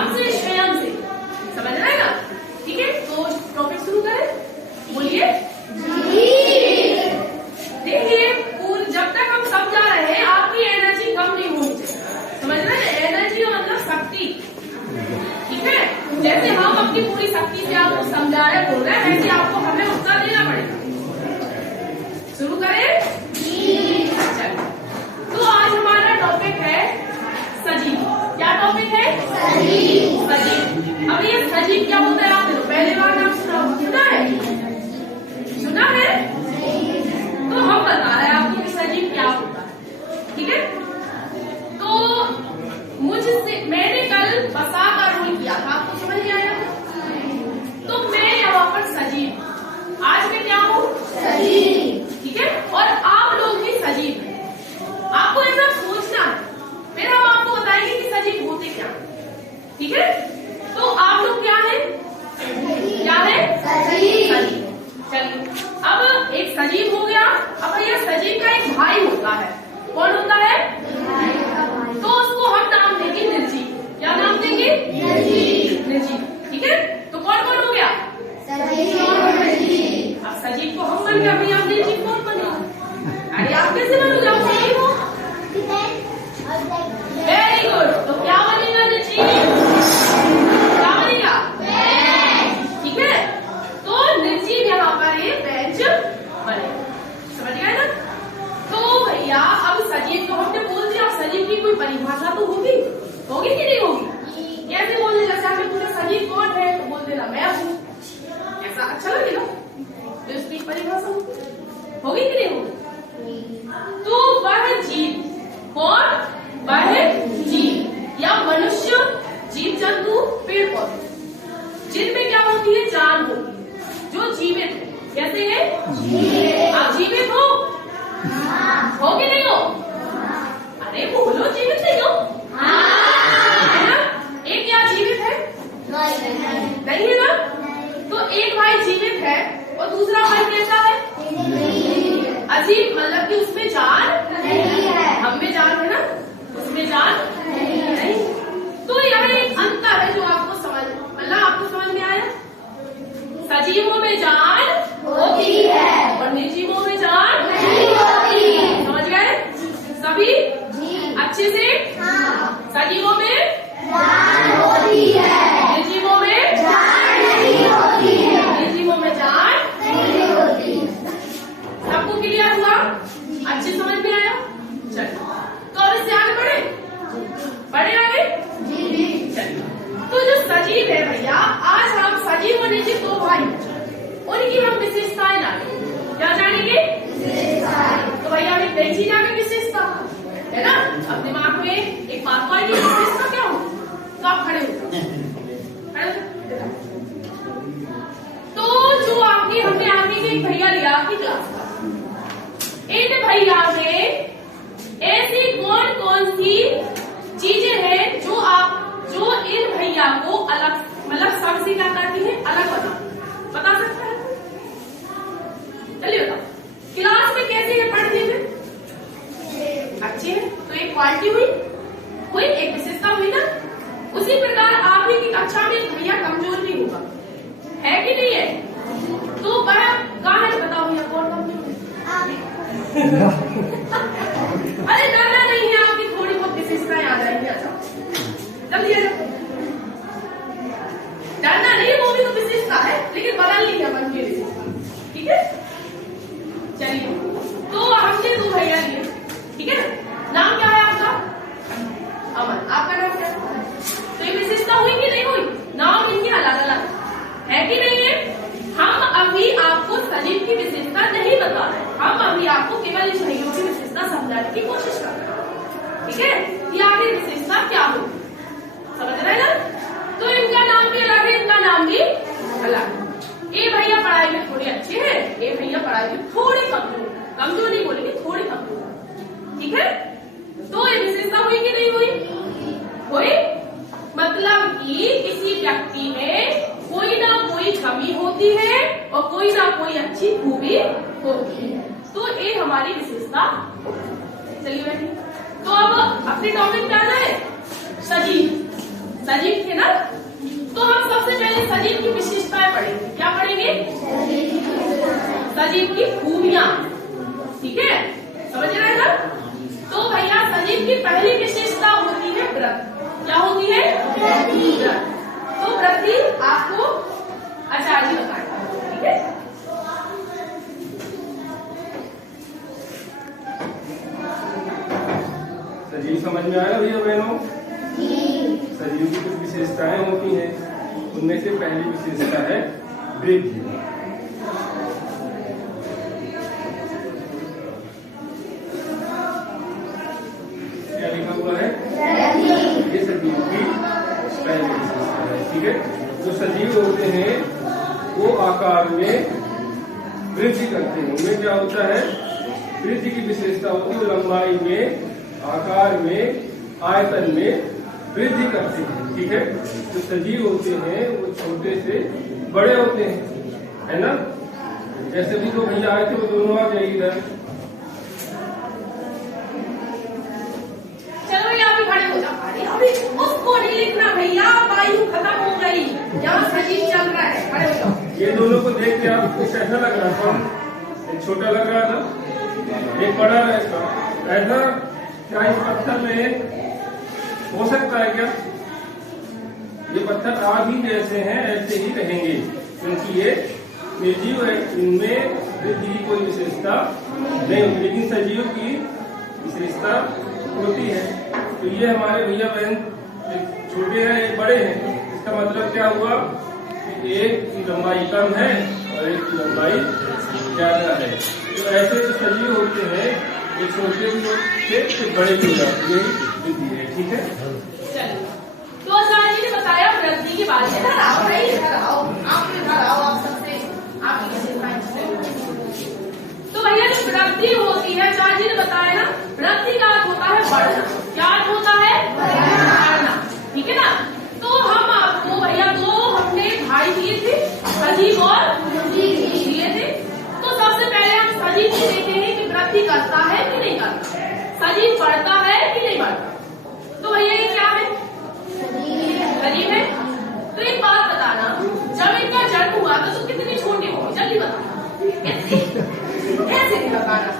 हमसे स्वयं से, समझ रहे हैं ना? ठीक है, तो टॉपिक शुरू करें। बोलिए। देखिए, जब तक हम सब जा रहे हैं आपकी एनर्जी कम नहीं होनी चाहिए, समझ रहे हैं? एनर्जी मतलब शक्ति, ठीक है? जैसे हम अपनी पूरी शक्ति से आपको समझा रहे बोल रहे हैं, वैसे आपको हमें उत्तर देना पड़ेगा। शुरू करें? चलिए, तो आज हमारा टॉपिक है सजीव। क्या टॉपिक है? सजीव। सजीव। अब ये सजीव क्या होता है आपने तो पहले बार नाम सुना है? सुना है? तो हम बता रहे हैं आपको कि सजीव क्या होता है, ठीक है? तो मुझसे मैंने कल बसा का रोल किया था, आपको समझ में आया? तो मैं यहाँ पर सजीव, आज मैं क्या हूँ? सजीव, ठीक है? और आप लोग भी सजीव हैं। आपको ऐसा सोचना है, फिर हम आपको बताएंगे कि सजीव होते क्या, ठीक है? तो आप लोग क्या है? क्या है? सजीव। चलिए, अब एक सजीव हो गया। अब भैया सजीव का एक भाई होता है, कौन होता है? तो उसको हम नाम देंगे निर्जीव। क्या नाम देंगे? निर्जीव, ठीक है? तो कौन कौन हो गया? सजीव और निर्जीव। अब सजीव को हम बन गए, अभी आप निर्जीव कौन बनेगा? अरे आप कैसे बनोगे? आप सजीव हो। Very good. तो क्या बनेगा निर्जीव? क्या बनेगा? ठीक है, तो निर्जीव यहाँ पर ये बेंच बनेगा, समझ गए ना? तो भैया अब सजीव को हमने बोल दिया, सजीव की कोई परिभाषा तो होगी, होगी कि नहीं होगी? ऐसे बोलने जैसे हमें पूछा सजीव कौन है तो बोल देना मैं हूँ, ऐसा अच्छा लगेगा? तो इसकी परिभाषा होगी कि नहीं होगी? तो वह जीव, कौन? वह जीव या मनुष्य, जीव जंतु, पेड़ पौधे, जिनमें क्या होती है? जान होती है, जो जीवित है। कैसे है? आप जीवित हो? हो कि नहीं हो? अरे बोलो, जीवित नहीं हो? है ना? एक क्या जीवित है? नहीं है ना? तो एक भाई जीवित है और दूसरा भाई कैसा है? अजीब, मतलब कि उसमें जान नहीं है। हम में जान है ना, उसमें जान नहीं। तो यहाँ एक अंतर है जो आपको आपको समझ में आया? सजीवों में जान होती है और निर्जीवों में जान नहीं होती। समझ गए सभी? अच्छे से? सजीवों में जान होती है, निर्जीवों में जान नहीं होती है। निर्जीवों में जान नहीं होती। सबको क्लियर हुआ? अच्छे समझ में आया? चलो, तो अब इससे आगे बढ़े आगे? चलिए, तो जो सजीव है भैया, आज हम सजीव और निर्जीव दो भाई, उनकी हम विशेषताएं जानेंगे। क्या जानेंगे? तो भैया हम एक नई चीज आ गई, विशेषता, है ना? अब दिमाग में एक बात तो आएगी, विशेषता क्या हो? तो आप खड़े हो। तो जो आपने हमने आगे के एक भैया लिया आपकी क्लास का, इन भैया में ऐसी कौन कौन सी चीजें हैं जो इन भैया को अलग, मतलब सबसे क्या करती है? अलग बता सकता है? चलिए बताओ, क्लास में कैसे है पढ़ने में? अच्छे है, तो एक क्वालिटी हुई, एक विशेषता हुई ना? उसी प्रकार आप ही की कक्षा में एक भैया कमजोर भी होगा, है कि नहीं है? तो वह कहाँ है बताओ भैया, कौन कमजोर है? अरे डरना नहीं है, आपकी थोड़ी बहुत विशेषताएं आ जाएंगी। अच्छा जल्दी डरना नहीं, वो भी तो विशेषता है, लेकिन बदल नहीं है मन की विशेषता, ठीक है? चलिए, तो हमने दो भैया लिए, ठीक है? नाम क्या है आपका? अमन। आपका नाम क्या है? तो ये विशेषता हुई कि नहीं हुई? नाम इनके अलग अलग है कि नहीं है? हम अभी आपको सजीव की विशेषता नहीं बता रहे, हम अभी आपको केवल इस भैया की विशेषता समझाने की कोशिश कर रहे हैं, ठीक है? ये आगे विशेषता क्या होगी, समझ रहे हैं ना? तो इनका नाम भी अलग है, इनका नाम भी अलग। ये भैया पढ़ाई में थोड़े अच्छे हैं, ये भैया पढ़ाई में थोड़े कमजोर नहीं बोलेंगे, थोड़े कमजोर, ठीक है? तो ये विशेषता हुई कि नहीं हुई? मतलब कि किसी व्यक्ति में कोई ना कोई कमी होती है और कोई ना कोई अच्छी खूबी होती है, तो ये हमारी विशेषता। चलिए बैठिए, तो अब अपने टॉपिक पे आना है। सजीव सजीव थे ना, तो हम सबसे पहले सजीव की विशेषताएं पढ़ेंगे। क्या पढ़ेंगे? सजीव की खूबियां। ठीक है, समझ रहे हैं ना? तो भैया सजीव की पहली विशेषता होती है व्रत। क्या होती है? व्रत। तो वृद्धि आपको आचार्य बताएगा। ठीक है, सजीव समझ में आया भैया बहनों? सजीव की कुछ विशेषताएं होती हैं, उनमें से पहली विशेषता है वृद्धि। क्या लिखा हुआ है? ये सजीव की पहली विशेषता है। ठीक है, जो सजीव होते हैं वो आकार में वृद्धि करते हैं। उनमें क्या होता है? वृद्धि की विशेषता होती है, लंबाई में, आकार में, आयतन में वृद्धि करते हैं। ठीक है, जो सजीव होते हैं वो छोटे से बड़े होते हैं, है ना? जैसे भी तो भैया आए थे वो दोनों आ गए इधर। चलो यहाँ पे खड़े हो जाओ। अभी उसको नहीं लिखना भैया, वायु खत्म हो गई, यहाँ सजीव चल रहा है। खड़े हो जाओ। ये दोनों को देख के आपको कैसा लग रहा था? एक छोटा लग रहा था, एक बड़ा ऐसा। क्या इस पत्थर में हो सकता है क्या? ये पत्थर आज ही जैसे हैं ऐसे ही रहेंगे, क्योंकि ये निर्जीव है, इनमें वृद्धि की कोई विशेषता नहीं होती, लेकिन सजीव की विशेषता होती है। तो ये हमारे भैया बहन एक छोटे हैं एक बड़े हैं, इसका मतलब क्या हुआ कि एक की लंबाई कम है और एक की लंबाई ज्यादा है। तो ऐसे जो सजीव होते हैं ये छोटे भी होते बड़े भी हो जाते हैं, वृद्धि है। ठीक है, चलिए, तो आचार्य जी ने बताया वृद्धि के बारे में। इधर आओ भाई, इधर आओ, आप इधर आओ, आप सबसे आपकी तो भैया जो वृद्धि होती है, आचार्य जी ने बताया ना, वृद्धि का अर्थ होता है बढ़ना। क्या अर्थ होता है? बढ़ना। ठीक है ना? तो हम आपको भैया दो हमने भाई दिए थे, सजीव और दिए थे। तो सबसे पहले हम सजीव को देखते हैं कि वृद्धि करता है कि नहीं करता, सजीव बढ़ता है कि नहीं बढ़ता। तो भैया ये क्या है? सजीव है। तो एक बात बताना, जब इनका जन्म हुआ था तो कितने छोटे होंगे? जल्दी बताना, ऐसे नहीं बताना।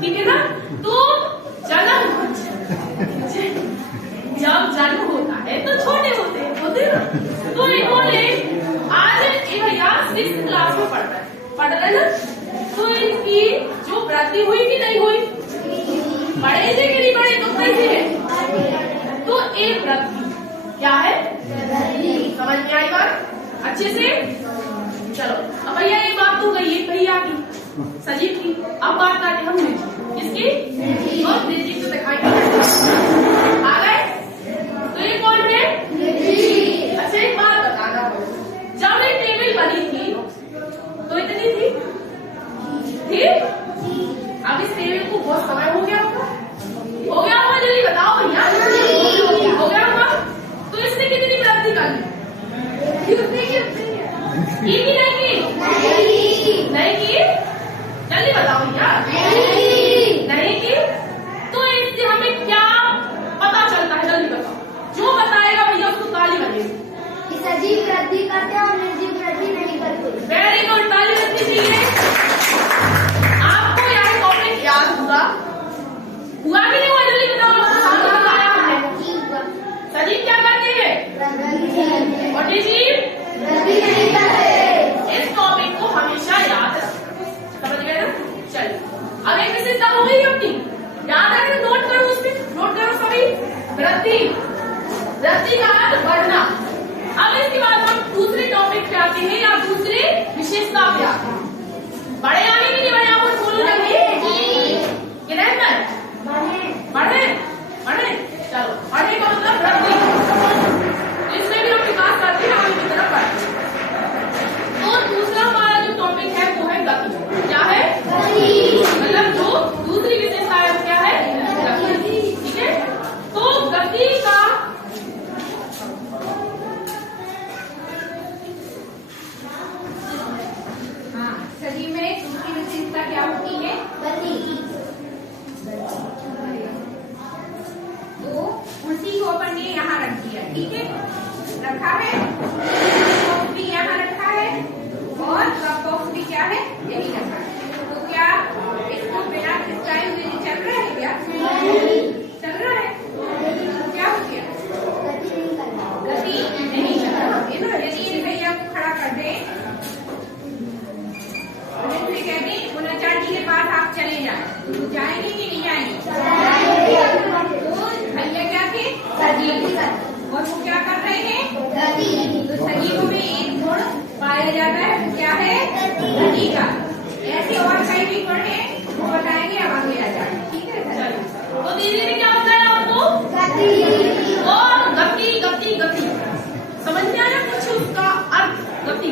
ठीक है ना? तो जब जन्म होता है तो छोटे होते हैं ना? तो इन्होंने आज ये भैया 6th क्लास में पढ़ रहे ना, तो इनकी जो वृद्धि हुई कि नहीं हुई? बड़े थे कि नहीं बड़े? तो कैसे है? तो एक वृद्धि क्या है? समझ में आई बात अच्छे से? चलो, अब भैया ये बात तो गई है भैया की, सजीव की। अब बात करते हम इसकी और निर्जीव को दिखाएंगे। आ गए? तो ये कौन है? अच्छा एक बात बताना, जब ये टेबल बनी थी तो इतनी थी? अब इस टेबल को बहुत समय हो गया होगा, जल्दी बताओ भैया। हो गया होगा। तो इसने कितनी वृद्धि कर ली? की नहीं की? जल्दी बताओ भैया। नहीं की? तो इससे हमें क्या पता चलता है? जल्दी बताओ, जो बताएगा भैया उसको ताली बजेगी। सजीव वृद्धि करते हैं और निर्जीव वृद्धि नहीं करते। वेरी गुड, ताली बजनी चाहिए। आपको यह टॉपिक याद हुआ कि नहीं हुआ? जल्दी बताओ, आपको सामने बताया हमने। सजीव क्या करते हैं और निर्जीव वृद्धि नहीं करते। इस टॉपिक को हमेशा याद रखना। समझ गए ना? चलिए, अब एक विशेषता हो गई अपनी, याद रखना, नोट करो, उसमें नोट करो सभी। वृद्धि का अर्थ बढ़ना। अब इसके बाद हम दूसरे टॉपिक पे आते हैं या दूसरे विशेषता पे आते हैं। बड़े आगे की नहीं बड़े? आप बोलो लगे बढ़े। चलो, बढ़े का मतलब वृद्धि। इसमें भी हम विकास करते हैं आगे की तरफ बढ़ते हैं। तो दूसरा हमारा जो टॉपिक है वो है गति। क्या है? मतलब जो दूसरी विशेषता है वो क्या है? गति। ठीक है, तो गति का सजीव में दूसरी विशेषता क्या होती है? गति। तो उसी को अपन ने यहाँ रख दिया। ठीक है, रखा है, बॉक्स भी यहाँ रखा है और कप बॉक्स भी क्या है यही रखा है। तो क्या इसको बिना किस टाइम में चल रहा है क्या? चल रहा है। तो क्या हो गया? गति नहीं चल रहा है ना। यदि इन भैया को खड़ा कर दे तो कहते पुनर्चाटी के पास आप चले जाएं, तो जाएंगे कि नहीं जाएंगे? तो भैया क्या थे? सजीव। और वो क्या कर रहे हैं? गति। तो सजीव में एक गुण पाया जाता है, क्या है? गति का। ऐसे और कई भी गुण है वो बताएंगे, अब आगे आ जाएंगे। ठीक है? तो दीदी ने क्या बताया आपको? गति। और गति गति गति समझ में आया कुछ उसका अर्थ? गति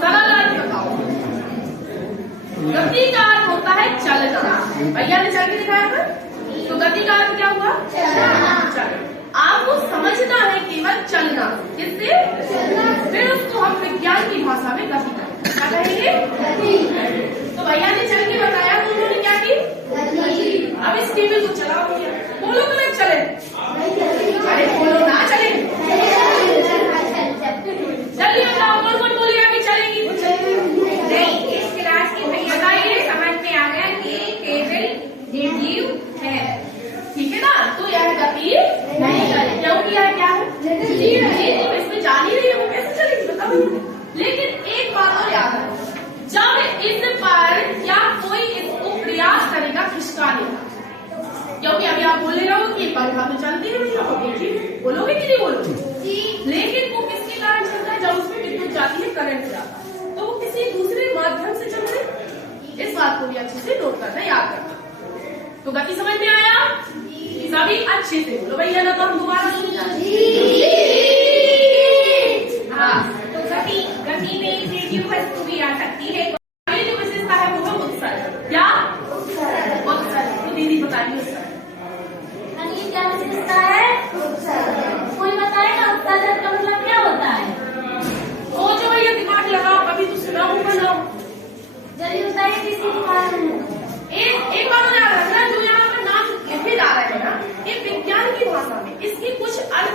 सरल अर्थ बताओ। गति का अर्थ होता है चलना। भैया ने चल के दिखाया था, तो गति का अर्थ क्या हुआ? चलना। आपको समझना है केवल चलना, किससे? फिर उसको हम विज्ञान की भाषा में गति कहेंगे। क्या कहेंगे? तो भैया ने चल के बताया तो उन्होंने क्या की? अब इस टेबल को चलाओ, बोलो तो मैं चले। अरे बोलो ना चले। चलिए बताओ, कौन बोलेगा कि चलेगी? नहीं, इस क्लास की भैया बताइए समझ में आ गया कि केवल निर्जीव है। ठीक है ना? तो यह गति नहीं करे, क्योंकि यह क्या है? निर्जीव है। तो इसमें जान ही नहीं है, वो कैसे चलेगी बताओ। लेकिन एक बात और याद रखो, जब इस पर क्या कोई इसको प्रयास करेगा खिसका लेगा, क्योंकि अभी आप बोले रहो कि पंखा तो चलती है भैया, बोलोगे कि नहीं बोलोगे? लेकिन वो किसके कारण चलता है? जब उसमें विद्युत जाती है, करंट जाता है, तो वो किसी दूसरे माध्यम से चल रहे। इस बात को भी अच्छे से नोट करना, याद रखना। तो गति समझ में आया? सभी अच्छे से बोलो भैया, ना तो हम दोबारा सुनिए। हाँ, तो गति में एक निर्जीव वस्तु भी आ सकती है। ये जो विशेषता है वो है उत्सर्ग। क्या? उत्सर्ग। तो दीदी बताइए उत्सर्ग क्या विशेषता है? कोई बताएगा उत्सर्जन का मतलब क्या होता है? सोचो भैया, दिमाग लगाओ, कभी तो सुना होगा ना। जल्दी बताइए किसी को मालूम है? एक बात याद रखना, जो यहाँ पर नाम लिखे जा रहे हैं ना, ये विज्ञान की भाषा में इसकी कुछ अर्थ